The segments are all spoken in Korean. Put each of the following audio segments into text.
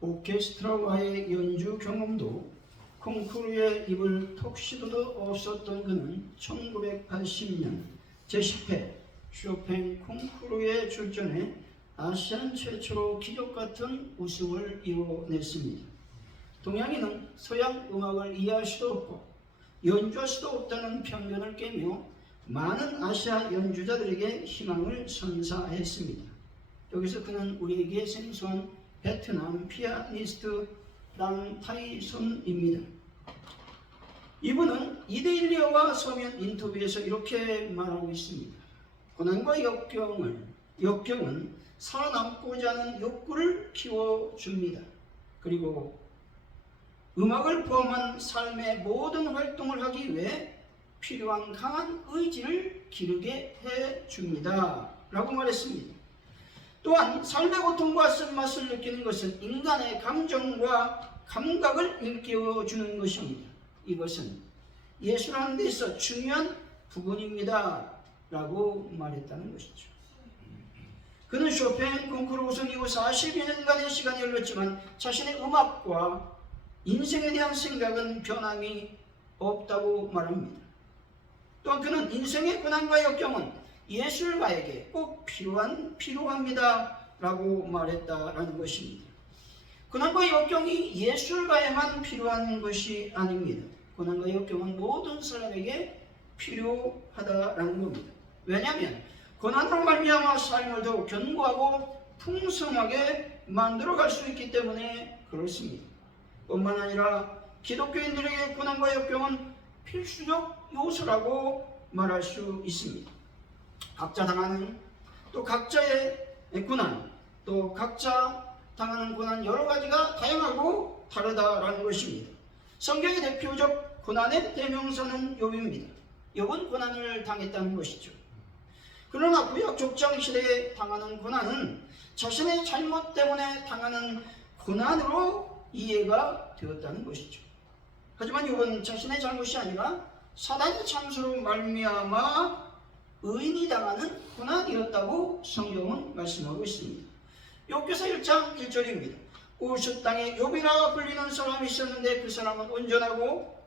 오케스트라와의 연주 경험도 콩쿠르에 입을 턱시도도 없었던 그는 1980년 제10회 쇼팽 콩쿠르에 출전해 아시안 최초로 기적같은 우승을 이뤄냈습니다. 동양인은 서양 음악을 이해할 수도 없고 연주할 수도 없다는 편견을 깨며 많은 아시아 연주자들에게 희망을 선사했습니다. 여기서 그는 우리에게 생소한 베트남 피아니스트 랑 타이손입니다. 이분은 이데일리아와 서면 인터뷰에서 이렇게 말하고 있습니다. 고난과 역경은 살아남고자 하는 욕구를 키워줍니다. 그리고 음악을 포함한 삶의 모든 활동을 하기 위해 필요한 강한 의지를 기르게 해줍니다. 라고 말했습니다. 또한 삶의 고통과 쓴맛을 느끼는 것은 인간의 감정과 감각을 일깨워주는 것입니다. 이것은 예술하는 데 있어 중요한 부분입니다. 라고 말했다는 것이죠. 그는 쇼팽 콩쿠르 우승 이후 42년간의 시간이 흘렀지만 자신의 음악과 인생에 대한 생각은 변함이 없다고 말합니다. 또한 그는 인생의 고난과 역경은 예술가에게 꼭 필요합니다 라고 말했다라는 것입니다. 고난과 역경이 예술가에만 필요한 것이 아닙니다. 고난과 역경은 모든 사람에게 필요하다라는 겁니다. 왜냐하면 고난으로 말미암아 삶을 더욱 견고하고 풍성하게 만들어갈 수 있기 때문에 그렇습니다. 뿐만 아니라 기독교인들에게 고난과 역경은 필수적 요소라고 말할 수 있습니다. 각자 당하는 또 각자의 고난 또 각자 당하는 고난 여러 가지가 다양하고 다르다라는 것입니다. 성경의 대표적 고난의 대명사는 욥입니다. 욥은 고난을 당했다는 것이죠. 그러나 구약 족장 시대에 당하는 고난은 자신의 잘못 때문에 당하는 고난으로 이해가 되었다는 것이죠. 하지만 욥은 자신의 잘못이 아니라 사단의 참소로 말미암아 의인이 당하는 고난이었다고 성경은 말씀하고 있습니다. 욥기서 1장 1절입니다. 우스 땅에 욥이라 불리는 사람이 있었는데 그 사람은 온전하고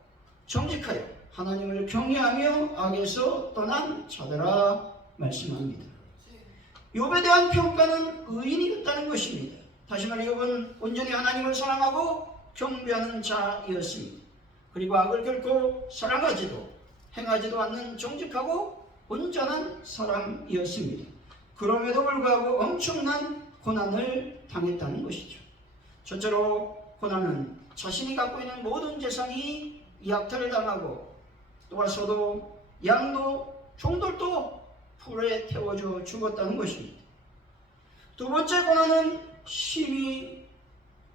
정직하여 하나님을 경외하며 악에서 떠난 자더라 말씀합니다. 욥에 대한 평가는 의인이었다는 것입니다. 다시 말해 욥은 온전히 하나님을 사랑하고 경배하는 자였습니다. 그리고 악을 결코 사랑하지도 행하지도 않는 정직하고 온전한 사람이었습니다. 그럼에도 불구하고 엄청난 고난을 당했다는 것이죠. 첫째로 고난은 자신이 갖고 있는 모든 재산이 약탈을 당하고 또 소도 양도 종들도 불에 태워져 죽었다는 것입니다. 두 번째 고난은 심히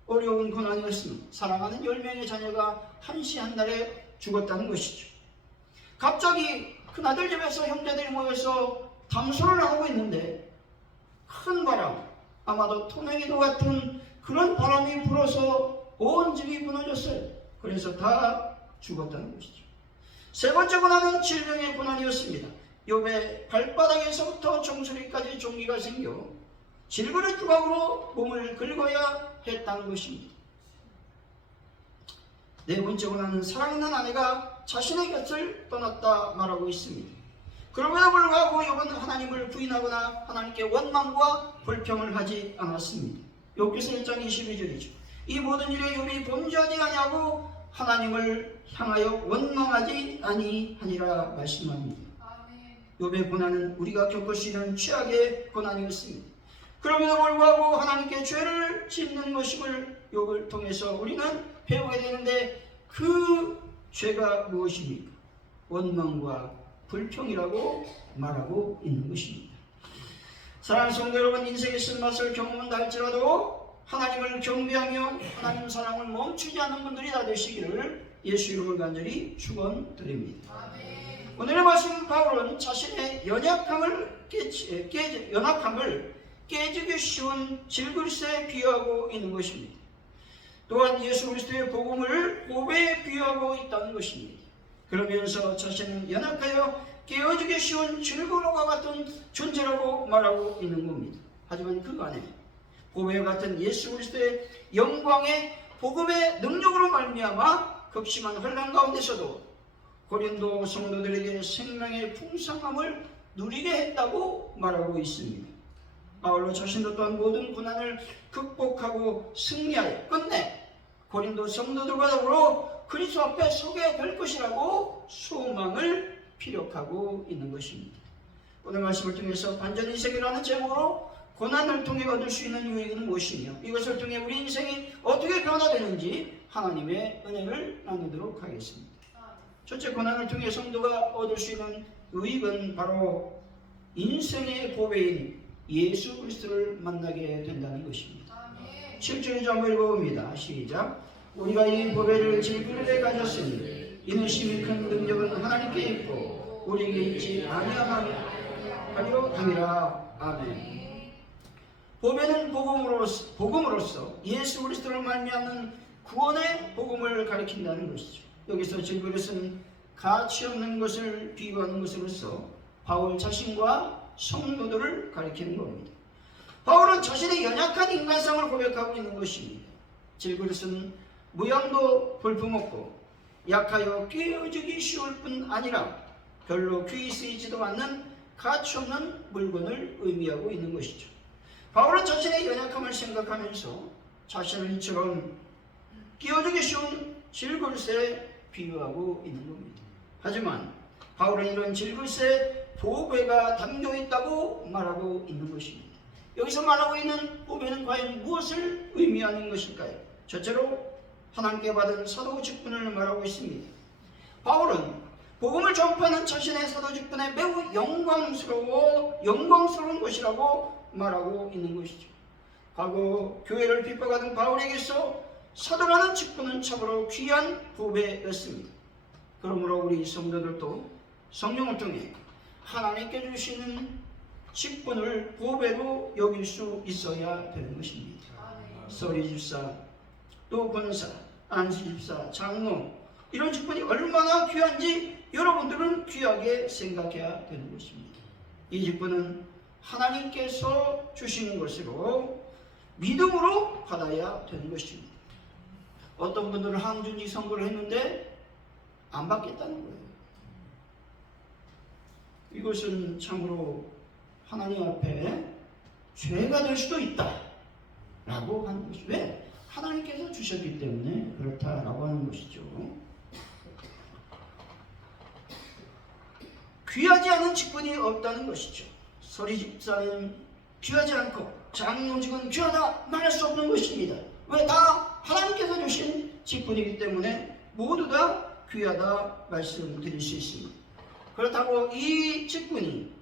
어려운 고난이었습니다. 사랑하는 10명의 자녀가 한시 한 달에 죽었다는 것이죠. 갑자기 큰아들 집에서 형제들이 모여서 담소를 나누고 있는데 큰 바람, 아마도 토네이도 같은 그런 바람이 불어서 온 집이 무너졌어요. 그래서 다 죽었다는 것이죠. 세 번째 고난은 질병의 고난이었습니다. 욥의 발바닥에서부터 정수리까지 종기가 생겨 질그릇 조각으로 몸을 긁어야 했다는 것입니다. 네 번째 고난은 사랑하는 아내가 자신의 곁을 떠났다 말하고 있습니다. 그럼에도 불구하고 욥은 하나님을 부인하거나 하나님께 원망과 불평을 하지 않았습니다. 욥기서 1장 22절이죠. 이 모든 일에 욥이 범죄하지 아니하고 하나님을 향하여 원망하지 아니하니라 말씀합니다. 욥의 고난은 우리가 겪을 수 있는 최악의 고난이었습니다. 그럼에도 불구하고 하나님께 죄를 짓는 것임을 욥을 통해서 우리는 배우게 되는데 그 죄가 무엇입니까? 원망과 불평이라고 말하고 있는 것입니다. 사랑하는 성도 여러분, 인생의 쓴맛을 경험한다 할지라도 하나님을 경배하며 하나님 사랑을 멈추지 않는 분들이 다 되시기를 예수 이름으로 간절히 축원드립니다. 오늘의 말씀 바울은 자신의 연약함을 깨지기 쉬운 질그릇에 비유하고 있는 것입니다. 또한 예수 그리스도의 복음을 보배에 비유하고 있다는 것입니다. 그러면서 자신은 연약하여 깨어지기 쉬운 질그릇과 같은 존재라고 말하고 있는 겁니다. 하지만 그 안에 보배 같은 예수 그리스도의 영광의 복음의 능력으로 말미암아 극심한 혼란 가운데서도 고린도 성도들에게 생명의 풍성함을 누리게 했다고 말하고 있습니다. 바울로 자신도 또한 모든 고난을 극복하고 승리하여 끝내 고린도 성도들과 더불어 그리스도 앞에 서게 될 것이라고 소망을 피력하고 있는 것입니다. 오늘 말씀을 통해서 반전 인생이라는 제목으로 고난을 통해 얻을 수 있는 유익은 무엇이며 이것을 통해 우리 인생이 어떻게 변화되는지 하나님의 은혜를 나누도록 하겠습니다. 첫째, 고난을 통해 성도가 얻을 수 있는 유익은 바로 인생의 보배인 예수 그리스도를 만나게 된다는 것입니다. 7절에 한번 읽어봅니다. 시작. 우리가 이 보배를 질그릇에 가졌으니 이는 심히 큰 능력은 하나님께 있고 우리에게 있지 아니하며 함이라. 아멘. 보배는 복음으로서 예수 그리스도를 말미암는 구원의 복음을 가리킨다는 것이죠. 여기서 질그릇은 가치 없는 것을 비유하는 것으로서 바울 자신과 성도들을 가리키는 겁니다. 바울은 자신의 연약한 인간성을 고백하고 있는 것입니다. 질그릇은 모양도 볼품없고 약하여 깨어지기 쉬울 뿐 아니라 별로 귀히 쓰이지도 않는 가치 없는 물건을 의미하고 있는 것이죠. 바울은 자신의 연약함을 생각하면서 자신을 이처럼 끼어들기 쉬운 질그릇에 비유하고 있는 겁니다. 하지만 바울은 이런 질그릇에 보배가 담겨있다고 말하고 있는 것입니다. 여기서 말하고 있는 보배는 과연 무엇을 의미하는 것일까요? 첫째로 하나님께 받은 사도 직분을 말하고 있습니다. 바울은 복음을 전파하는 자신의 사도 직분에 매우 영광스러운 것이라고 말하고 있는 것이죠. 과거 교회를 비판하던 바울에게서 사도라는 직분은 참으로 귀한 보배였습니다. 그러므로 우리 성도들도 성령을 통해 하나님께 주시는 직분을 보배로 여길 수 있어야 되는 것입니다. 서리집사, 또 권사, 안수집사, 장로 이런 직분이 얼마나 귀한지 여러분들은 귀하게 생각해야 되는 것입니다. 이 직분은 하나님께서 주시는 것으로 믿음으로 받아야 되는 것입니다. 어떤 분들은 항준지 선거를 했는데 안 받겠다는 거예요. 이것은 참으로 하나님 앞에 죄가 될 수도 있다 라고 하는 것이죠. 왜? 하나님께서 주셨기 때문에 그렇다라고 하는 것이죠. 귀하지 않은 직분이 없다는 것이죠. 서리집사는 귀하지 않고 장로직은 귀하다 말할 수 없는 것입니다. 왜? 다 하나님께서 주신 직분이기 때문에 모두 다 귀하다 말씀드릴 수 있습니다. 그렇다고 이 직분이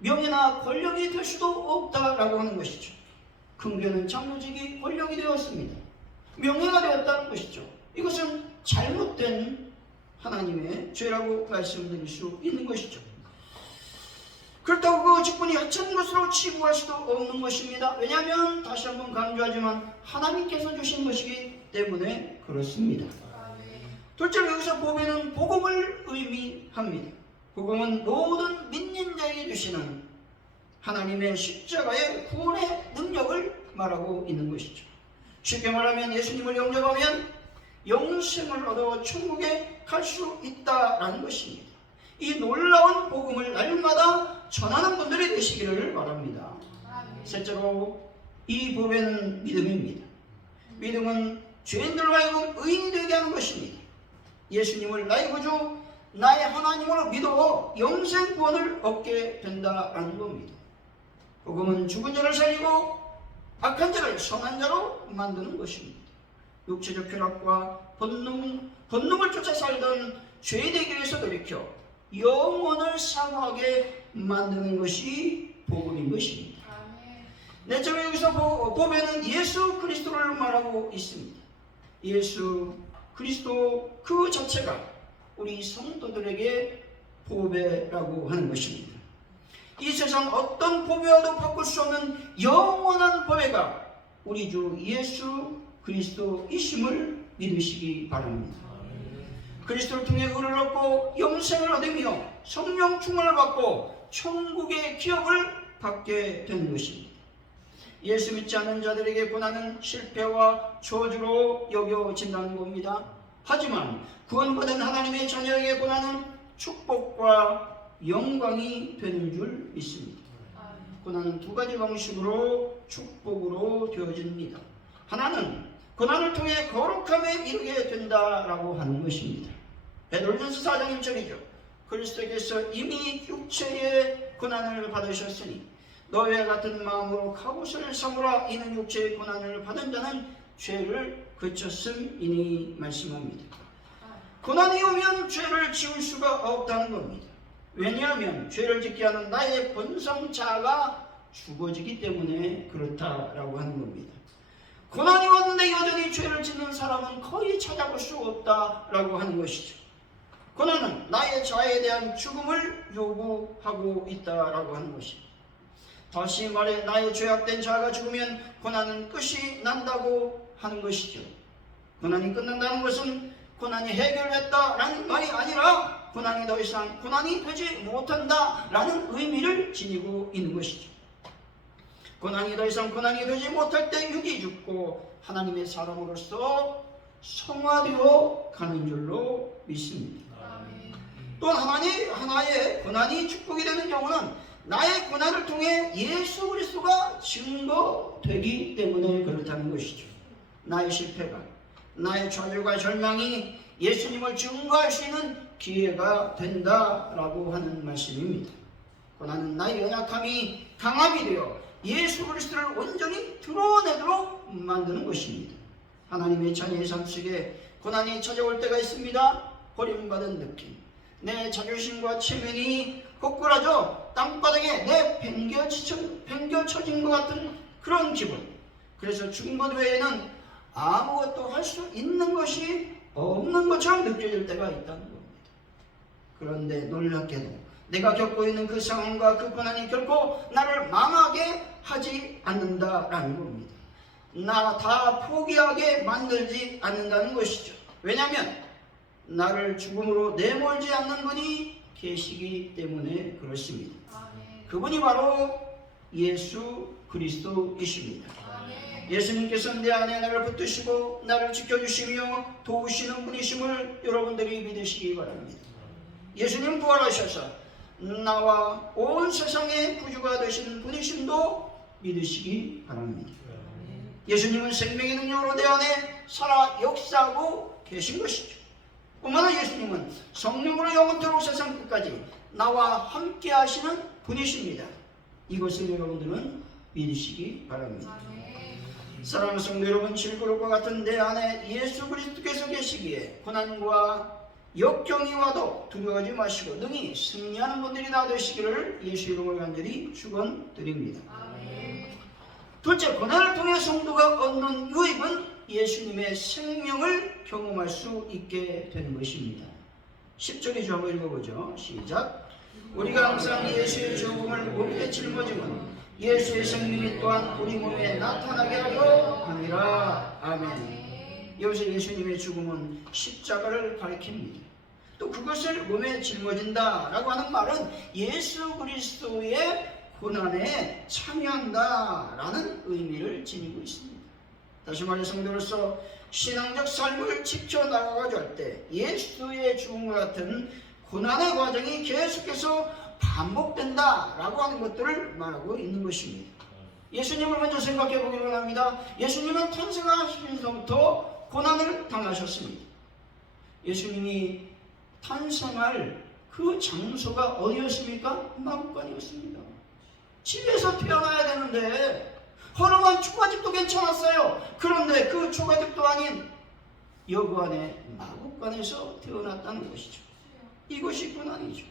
명예나 권력이 될 수도 없다라고 하는 것이죠. 금교는 장로직이 권력이 되었습니다. 명예가 되었다는 것이죠. 이것은 잘못된 하나님의 죄라고 말씀드릴 수 있는 것이죠. 그렇다고 그 직분이 하찮은 것으로 치부할 수도 없는 것입니다. 왜냐하면 다시 한번 강조하지만 하나님께서 주신 것이기 때문에 그렇습니다. 둘째로 여기서 보배는 복음을 의미합니다. 복음은 모든 믿는 자에게 주시는 하나님의 십자가의 구원의 능력을 말하고 있는 것이죠. 쉽게 말하면 예수님을 영접하면 영생을 얻어 천국에 갈 수 있다라는 것입니다. 이 놀라운 복음을 날마다 전하는 분들이 되시기를 바랍니다. 셋째로 이 보배는 믿음입니다. 믿음은 죄인들로 하여금 의인이 되게 하는 것입니다. 예수님을 나의 구주, 나의 하나님으로 믿어 영생 구원을 얻게 된다라는 겁니다. 복음은 죽은 자를 살리고 악한 자를 선한 자로 만드는 것입니다. 육체적 쾌락과 본능을 쫓아 살던 죄인의 길에서 돌이켜 영혼을 사모하게 만드는 것이 복음인 것입니다. 넷째로 여기서 보배는 예수 그리스도를 말하고 있습니다. 예수 그리스도 그 자체가 우리 성도들에게 보배라고 하는 것입니다. 이 세상 어떤 보배와도 바꿀 수 없는 영원한 보배가 우리 주 예수 그리스도이심을 믿으시기 바랍니다. 그리스도를 통해 의를 얻고 영생을 얻으며 성령 충만을 받고 천국의 기업을 받게 되는 것입니다. 예수 믿지 않는 자들에게 고난은 실패와 저주로 여겨진다는 겁니다. 하지만 구원받은 하나님의 자녀에게 고난은 축복과 영광이 되는 줄 믿습니다. 고난은 두 가지 방식으로 축복으로 되어집니다. 하나는 고난을 통해 거룩함에 이르게 된다라고 하는 것입니다. 베드로전서 4장 1절이죠. 그리스도께서 이미 육체의 고난을 받으셨으니 너희와 같은 마음으로 갑옷을 삼으라. 이는 육체의 고난을 받은 자는 죄를 그쳤음이니 말씀합니다. 고난이 오면 죄를 지울 수가 없다는 겁니다. 왜냐하면 죄를 짓게 하는 나의 본성자가 죽어지기 때문에 그렇다라고 하는 겁니다. 고난이 왔는데 여전히 죄를 짓는 사람은 거의 찾아볼 수 없다라고 하는 것이죠. 고난은 나의 자아에 대한 죽음을 요구하고 있다라고 하는 것입니다. 다시 말해 나의 죄악된 자아가 죽으면 고난은 끝이 난다고 하는 것이죠. 고난이 끝난다는 것은 고난이 해결됐다라는 말이 아니라 고난이 더 이상 고난이 되지 못한다라는 의미를 지니고 있는 것이죠. 고난이 더 이상 고난이 되지 못할 때 육이 죽고 하나님의 사람으로서 성화되어 가는 줄로 믿습니다. 또 하나의 고난이 축복이 되는 경우는 나의 고난을 통해 예수 그리스도가 증거되기 때문에 그렇다는 것이죠. 나의 실패가, 나의 좌절과 절망이 예수님을 증거할 수 있는 기회가 된다라고 하는 말씀입니다. 고난은 나의 연약함이 강함이 되어 예수 그리스도를 온전히 드러내도록 만드는 것입니다. 하나님의 자녀의 삶 속에 고난이 찾아올 때가 있습니다. 버림받은 느낌, 내 자존심과 체면이 거꾸라져 땅바닥에 내 팽겨쳐진 것 같은 그런 기분. 그래서 죽은 것 외에는 아무것도 할 수 있는 것이 없는 것처럼 느껴질 때가 있다는 겁니다. 그런데 놀랍게도 내가 겪고 있는 그 상황과 그 고난이 결코 나를 망하게 하지 않는다라는 겁니다. 나 다 포기하게 만들지 않는다는 것이죠. 왜냐하면 나를 죽음으로 내몰지 않는 분이 계시기 때문에 그렇습니다. 그분이 바로 예수 그리스도이십니다. 예수님께서 내 안에 나를 붙드시고 나를 지켜주시며 도우시는 분이심을 여러분들이 믿으시기 바랍니다. 예수님 부활하셔서 나와 온 세상의 구주가 되신 분이심도 믿으시기 바랍니다. 예수님은 생명의 능력으로 내 안에 살아 역사하고 계신 것이죠. 뿐만 아니라 예수님은 성령으로 영원토록 세상 끝까지 나와 함께 하시는 분이십니다. 이것을 여러분들은 믿으시기 바랍니다. 사랑하는 성도 여러분, 질그릇과 같은 내 안에 예수 그리스도께서 계시기에 고난과 역경이 와도 두려워하지 마시고 능히 승리하는 분들이 다 되시기를 예수 이름으로 간절히 축원드립니다. 둘째, 고난을 통해 성도가 얻는 유익은 예수님의 생명을 경험할 수 있게 되는 것입니다. 10절이죠. 한번 읽어보죠. 시작. 우리가 항상 예수의 죽음을 몸에 짊어지면 예수의 생명이 또한 우리 몸에 나타나게 하려 함이라. 아멘. 여기서 예수님의 죽음은 십자가를 가리킵니다. 또 그것을 몸에 짊어진다 라고 하는 말은 예수 그리스도의 고난에 참여한다 라는 의미를 지니고 있습니다. 다시 말해 성도로서 신앙적 삶을 지켜나가고자 할 때 예수의 죽음과 같은 고난의 과정이 계속해서 반복된다 라고 하는 것들을 말하고 있는 것입니다. 예수님을 먼저 생각해 보기를 원합니다. 예수님은 탄생하시면서부터 고난을 당하셨습니다. 예수님이 탄생할 그 장소가 어디였습니까? 마구간이었습니다. 집에서 태어나야 되는데 허름한 초가집도 괜찮았어요. 그런데 그 초가집도 아닌 여관의 마구간에서 태어났다는 것이죠. 이것이 고난이죠.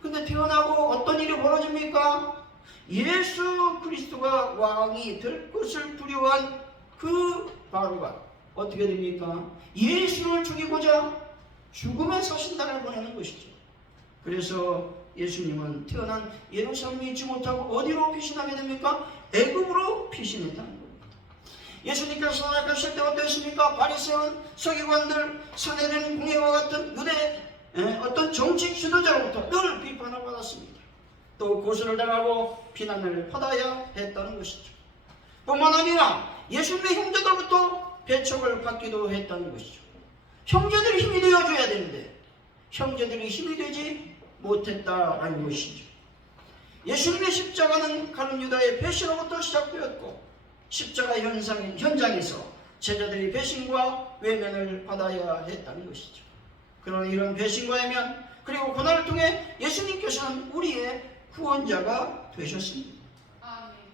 근데 태어나고 어떤 일이 벌어집니까? 예수 그리스도가 왕이 될 것을 두려워한 그 바로가 어떻게 됩니까? 예수를 죽이고자 죽음의 사신단을 보내는 것이죠. 그래서 예수님은 태어난 예루살렘에 있지 못하고 어디로 피신하게 됩니까? 애굽으로 피신했다는 겁니다. 예수님께서 살아가실 때 어땠습니까? 바리새인, 서기관들, 산헤드린 공회와 같은 유대 어떤 정치 지도자로부터 늘 비판을 받았습니다. 또 고소를 당하고 비난을 받아야 했다는 것이죠. 뿐만 아니라 예수님의 형제들부터 배척을 받기도 했다는 것이죠. 형제들이 힘이 되어줘야 되는데 형제들이 힘이 되지 못했다라는 것이죠. 예수님의 십자가는 가룟 유다의 배신으로부터 시작되었고 십자가 현장에서 제자들이 배신과 외면을 받아야 했다는 것이죠. 그러나 이런 배신과 외면 그리고 고난을 통해 예수님께서는 우리의 구원자가 되셨습니다.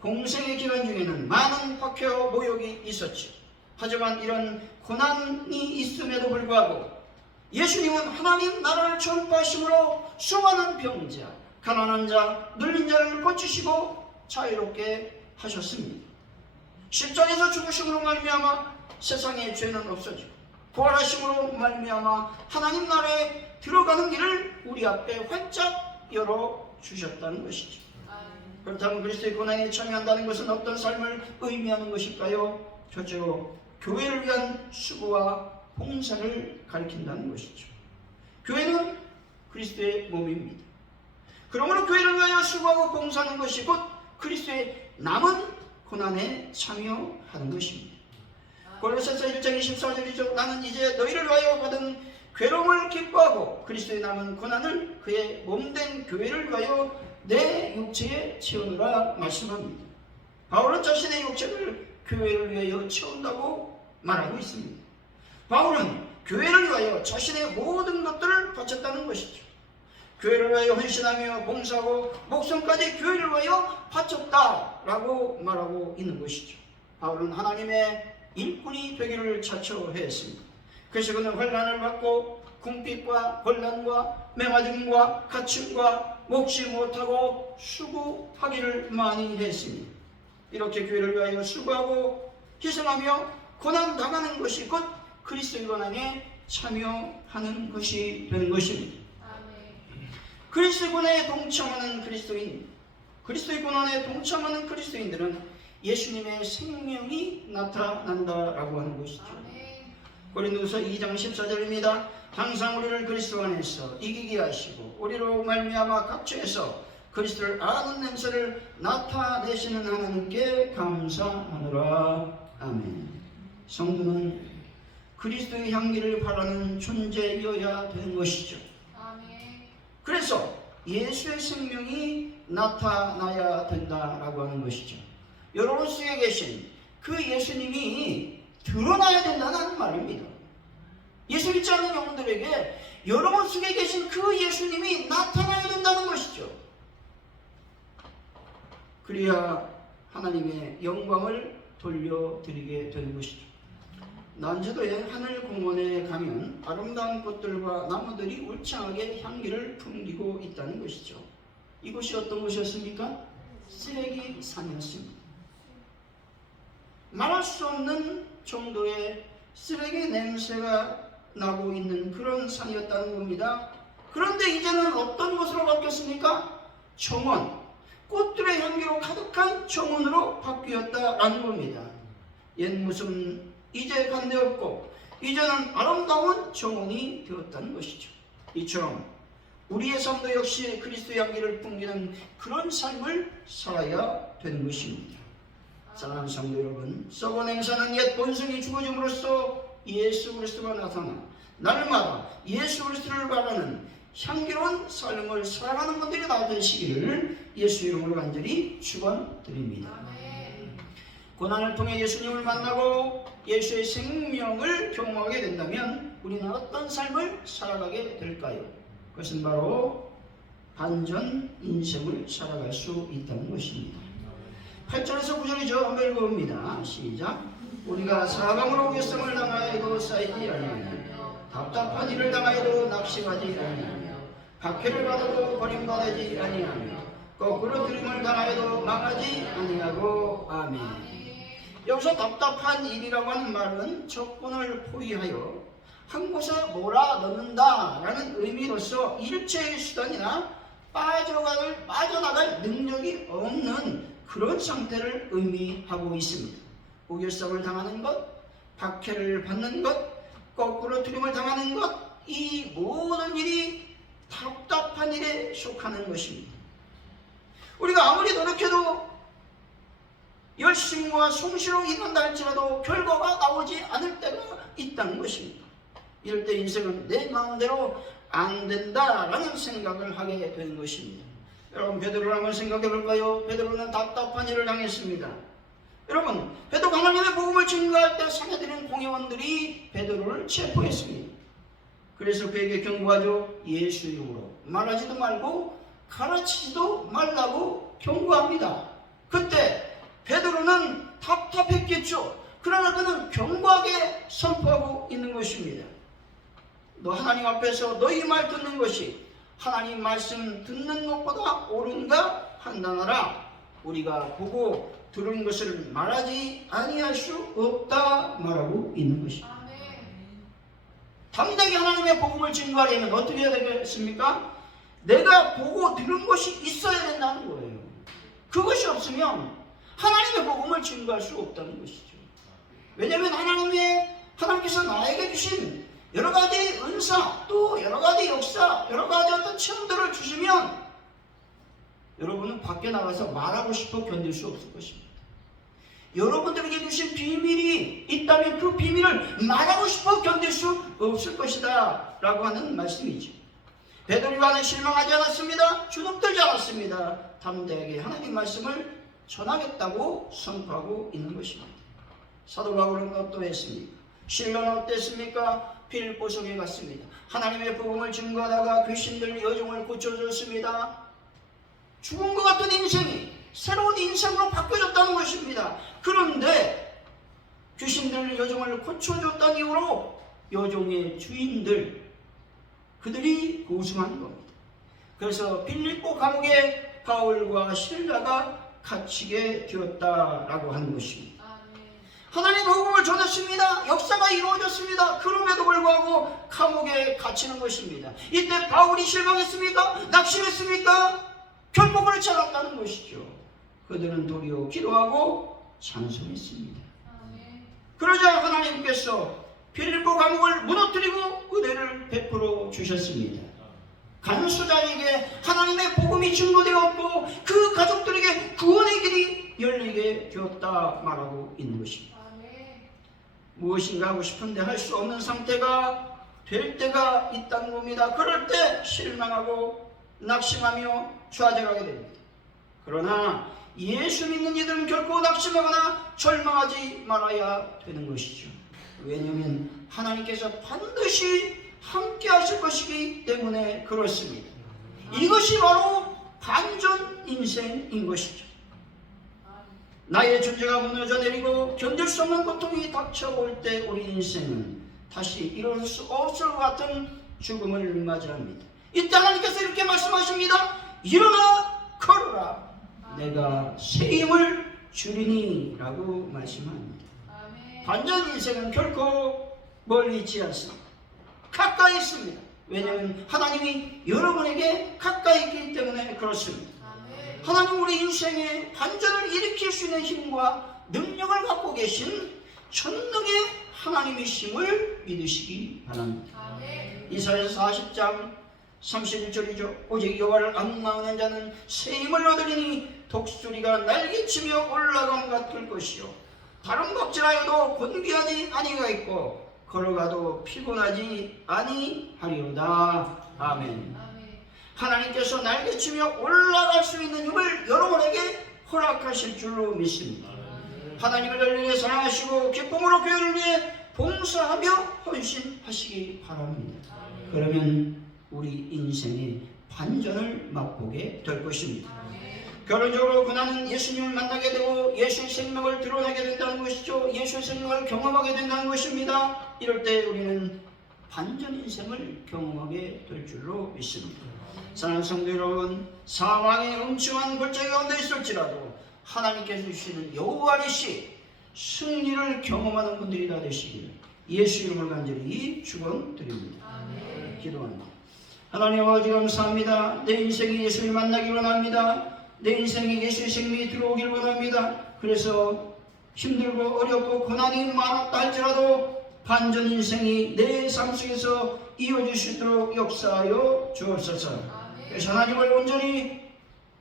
공생의 기간 중에는 많은 박해와 모욕이 있었죠. 하지만 이런 고난이 있음에도 불구하고 예수님은 하나님 나라를 전파하심으로 수많은 병자, 가난한 자, 눌린 자를 고치시고 자유롭게 하셨습니다. 십자가에서 죽으심으로 말미암아 세상에 죄는 없어지고 부활하심으로 말미암아 하나님 나라에 들어가는 길을 우리 앞에 활짝 열어주셨다는 것이죠. 그렇다면 그리스도의 고난에 참여한다는 것은 어떤 삶을 의미하는 것일까요? 첫째로 교회를 위한 수고와 봉사를 가리킨다는 것이죠. 교회는 그리스도의 몸입니다. 그러므로 교회를 위하여 수고하고 봉사하는 것이 곧 그리스도의 남은 고난에 참여하는 것입니다. 골로새서 1장 24절이죠. 나는 이제 너희를 위하여 받은 괴로움을 기뻐하고 그리스도의 남은 고난을 그의 몸된 교회를 위하여 내 육체에 채우느라 말씀합니다. 바울은 자신의 육체를 교회를 위하여 채운다고 말하고 있습니다. 바울은 교회를 위하여 자신의 모든 것들을 바쳤다는 것이죠. 교회를 위하여 헌신하며 봉사하고 목숨까지 교회를 위하여 바쳤다라고 말하고 있는 것이죠. 바울은 하나님의 일꾼이 되기를 자처했습니다. 그래서 그는 환난을 받고 궁핍과 곤란과 매맞음과 갇힘과 먹지 못하고 수고하기를 많이 했습니다. 이렇게 교회를 위하여 수고하고 희생하며 고난 당하는 것이 곧 그리스도의 고난에 참여하는 것이 되는 것입니다. 그리스도의 고난에 동참하는 그리스도인, 그리스도의 고난에 동참하는 그리스도인들은 예수님의 생명이 나타난다라고 하는 것이죠. 고린도서 2장 14절입니다. 항상 우리를 그리스도 안에서 이기게 하시고 우리로 말미암아 각처에서 그리스도를 아는 냄새를 나타내시는 하나님께 감사하노라. 아멘. 성도는 그리스도의 향기를 바라는 존재여야 되는 것이죠. 그래서 예수의 생명이 나타나야 된다라고 하는 것이죠. 여러분 속에 계신 그 예수님이 드러나야 된다는 말입니다. 예수 믿지 않는 영혼들에게 여러분 속에 계신 그 예수님이 나타나야 된다는 것이죠. 그래야 하나님의 영광을 돌려드리게 되는 것이죠. 난제도의 하늘공원에 가면 아름다운 꽃들과 나무들이 울창하게 향기를 풍기고 있다는 것이죠. 이곳이 어떤 곳이었습니까? 쓰레기 산이었습니다. 말할 수 없는 정도의 쓰레기 냄새가 나고 있는 그런 산이었다는 겁니다. 그런데 이제는 어떤 곳으로 바뀌었습니까? 정원, 꽃들의 향기로 가득한 정원으로 바뀌었다라는 겁니다. 옛 모습은 이제 간데없고 이제는 아름다운 정원이 되었다는 것이죠. 이처럼 우리의 삶도 역시 그리스도의 향기를 풍기는 그런 삶을 살아야 되는 것입니다. 사랑하는 성도 여러분, 썩어 냉사는 옛 본성이 죽어짐으로써 예수 그리스도가 나타나 날마다 예수 그리스도를 바라는 향기로운 삶을 살아가는 분들이 나되시기를 예수 이름으로 간절히 축원드립니다. 고난을 통해 예수님을 만나고 예수의 생명을 경험하게 된다면 우리는 어떤 삶을 살아가게 될까요? 그것은 바로 반전 인생을 살아갈 수 있다는 것입니다. 8절에서 9절이죠. 한번 읽어봅니다. 시작. 우리가 사방으로 괴성을 당하여도 쌓이지 아니하며 답답한 일을 당하여도 낙심하지 아니하며 박해를 받아도 버림받지 아니하며 거꾸로 들임을 당하여도 망하지 아니하고. 아멘. 여기서 답답한 일이라고 하는 말은 적군을 포위하여 한 곳에 몰아넣는다 라는 의미로서 일체의 수단이나 빠져나갈 능력이 없는 그런 상태를 의미하고 있습니다. 우결성을 당하는 것, 박해를 받는 것, 거꾸로 들임을 당하는 것, 이 모든 일이 답답한 일에 속하는 것입니다. 우리가 아무리 노력해도 열심과 성실로 일한다 할지라도 결과가 나오지 않을 때가 있다는 것입니다. 이럴 때 인생은 내 마음대로 안 된다라는 생각을 하게 되는 것입니다. 여러분, 베드로를 한번 생각해 볼까요? 베드로는 답답한 일을 당했습니다. 여러분, 베드로가 하나님의 복음을 증거할 때 사내들인 공회원들이 베드로를 체포했습니다. 그래서 그에게 경고하죠. 예수 이름으로 말하지도 말고 가르치지도 말라고 경고합니다. 그때 베드로는 답답했겠죠. 그러나 그는 견고하게 선포하고 있는 것입니다. 너 하나님 앞에서 너희 말 듣는 것이 하나님 말씀 듣는 것보다 옳은가 판단하라. 우리가 보고 들은 것을 말하지 아니할 수 없다 말하고 있는 것입니다. 담대하게 하나님의 복음을 증거하려면 어떻게 해야 되겠습니까? 내가 보고 들은 것이 있어야 된다는 거예요. 그것이 없으면 하나님의 복음을 증거할 수 없다는 것이죠. 왜냐하면 하나님께서 나에게 주신 여러 가지 은사, 또 여러 가지 역사, 여러 가지 어떤 체험들을 주시면 여러분은 밖에 나가서 말하고 싶어 견딜 수 없을 것입니다. 여러분들에게 주신 비밀이 있다면 그 비밀을 말하고 싶어 견딜 수 없을 것이다 라고 하는 말씀이죠. 베드로 요한은 실망하지 않았습니다. 주눅들지 않았습니다. 담대하게 하나님 말씀을 전하겠다고 선포하고 있는 것입니다. 사도 바울은 어떠했습니까? 신라는 어땠습니까? 빌립보성에 갔습니다. 하나님의 복음을 증거하다가 귀신들 여종을 고쳐줬습니다. 죽은 것 같은 인생이 새로운 인생으로 바뀌어졌다는 것입니다. 그런데 귀신들 여종을 고쳐줬다는 이유로 여종의 주인들 그들이 고소한 겁니다. 그래서 빌립보 감옥에 바울과 실라가 갇히게 되었다라고 하는 것입니다. 하나님의 복음을 전했습니다. 역사가 이루어졌습니다. 그럼에도 불구하고 감옥에 갇히는 것입니다. 이때 바울이 실망했습니까? 낙심했습니까? 결코 그렇지 않았다는 것이죠. 그들은 도리어 기도하고 찬송했습니다. 그러자 하나님께서 빌립보 감옥을 무너뜨리고 은혜를 베풀어 주셨습니다. 간수자에게 하나님의 복음이 증거되었고 그 가족들에게 구원의 길이 열리게 되었다 말하고 있는 것입니다. 무엇인가 하고 싶은데 할 수 없는 상태가 될 때가 있다는 겁니다. 그럴 때 실망하고 낙심하며 좌절하게 됩니다. 그러나 예수 믿는 이들은 결코 낙심하거나 절망하지 말아야 되는 것이죠. 왜냐하면 하나님께서 반드시 함께 하실 것이기 때문에 그렇습니다. 이것이 바로 반전 인생인 것이죠. 나의 존재가 무너져 내리고 견딜 수 없는 고통이 닥쳐올 때 우리 인생은 다시 이룰 수 없을 것 같은 죽음을 맞이합니다. 이때 하나님께서 이렇게 말씀하십니다. 일어나 걸어라. 내가 새 힘을 주리니 라고 말씀합니다. 반전 인생은 결코 멀리 있지 않습니다. 가까이 있습니다. 왜냐하면 하나님이 여러분에게 가까이 있기 때문에 그렇습니다. 하나님 우리 인생에 반전을 일으킬 수 있는 힘과 능력을 갖고 계신 전능의 하나님이심을 믿으시기 바랍니다. 이사야서 40장 31절이죠. 오직 여호와를 악망하는 자는 새 힘을 얻으리니 독수리가 날개치며 올라감 같을 것이요 다른 곡질하여도 곤비하지 아니하겠고 걸어가도 피곤하지 아니하리로다. 아멘. 하나님께서 날개치며 올라갈 수 있는 힘을 여러분에게 허락하실 줄로 믿습니다. 하나님을 열리에 사랑하시고 기쁨으로 교회를 위해 봉사하며 헌신하시기 바랍니다. 그러면 우리 인생의 반전을 맛보게 될 것입니다. 결론적으로 고난은 예수님을 만나게 되고 예수의 생명을 드러내게 된다는 것이죠. 예수의 생명을 경험하게 된다는 것입니다. 이럴 때 우리는 반전 인생을 경험하게 될 줄로 믿습니다. 사랑하는 성도 여러분, 사망의 엄청한 골짜기 가운데 있을지라도 하나님께서 주시는 여호와이시 승리를 경험하는 분들이 다 되시기를 예수 이름을 간절히 축원드립니다. 기도합니다. 하나님 아버지 감사합니다. 내 인생이 예수를 만나기 원합니다. 내 인생에 예수의 생명이 들어오길 원합니다. 그래서 힘들고 어렵고 고난이 많았다 할지라도 반전 인생이 내 삶 속에서 이어질 수 있도록 역사하여 주옵소서. 그래서 하나님을 온전히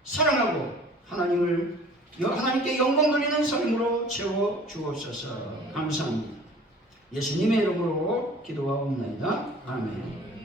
사랑하고 하나님을 하나님께 영광 돌리는 삶으로 채워 주옵소서. 감사합니다. 예수님의 이름으로 기도하옵나이다. 아멘.